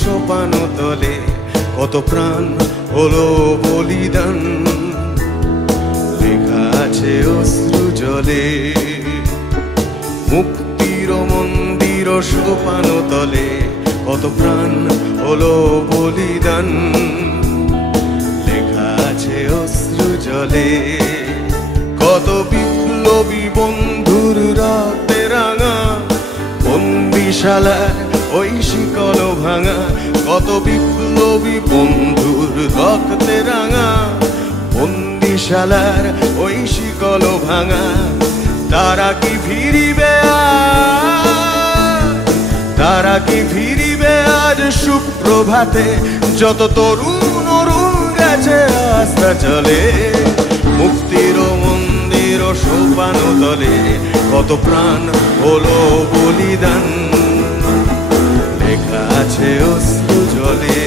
সোপান তলে কত প্রাণ হলো বলিদান, লেখা আছে অশ্রু জলে। মুক্তির মন্দির সোপান তলে কত প্রাণ হলো বলিদান, লেখা আছে অশ্রু জলে। কত বিপ্লবী বন্ধুর রাতে রাঙা বন্দিশালায় ওই শিকল ভাঙা, কত বিপ্লবী বন্ধুর রক্তে রাঙা বন্দিশালার ওই শিকল ভাঙা। তারা কি ফিরিবে তারা কি ফিরিবে আজ সুপ্রভাতে, যত তরুণ অরুণ গেছে রাস্তা চলে। মুক্তির মন্দির সোপান তলে কত প্রাণ হলো বলিদান, লেখা আছে অশ্রু জলে।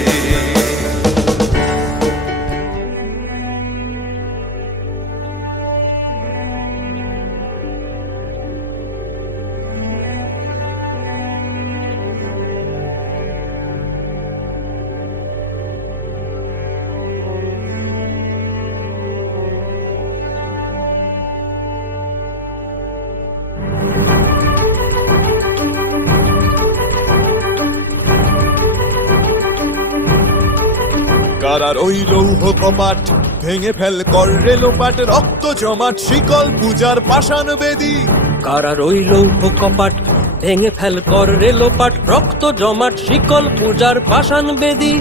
কারার ওই লৌহ কপাট ভেঙে ফেল কর রেলোপাট, রক্ত জমাট শিকল পূজার পাষাণ বেদী। কারার ওই লৌহ কপাট ভেঙে ফেল কর রেলোপাট, রক্ত জমাট শিকল পূজার পাষাণ বেদী।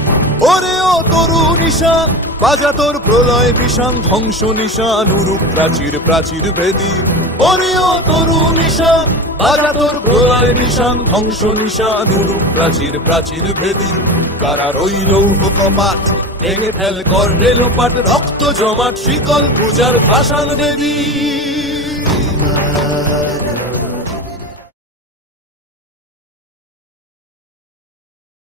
ওরে ও তরুণ ঈশান বাজা তোর প্রলয় বিষান, ধ্বংস নিশান উরূপ প্রাচীর প্রাচীর ভেদী। ওরে ও তরুণ ঈশান বাজা তোর প্রলয় বিষান, ধ্বংস নিশান উরূপ প্রাচীর প্রাচীর ভেদী। কারার ওই লৌহ কপাট ভেঙে ফেল কর রেলোপাট, রক্ত জমাট শিকল পূজার পাষাণ বেদী।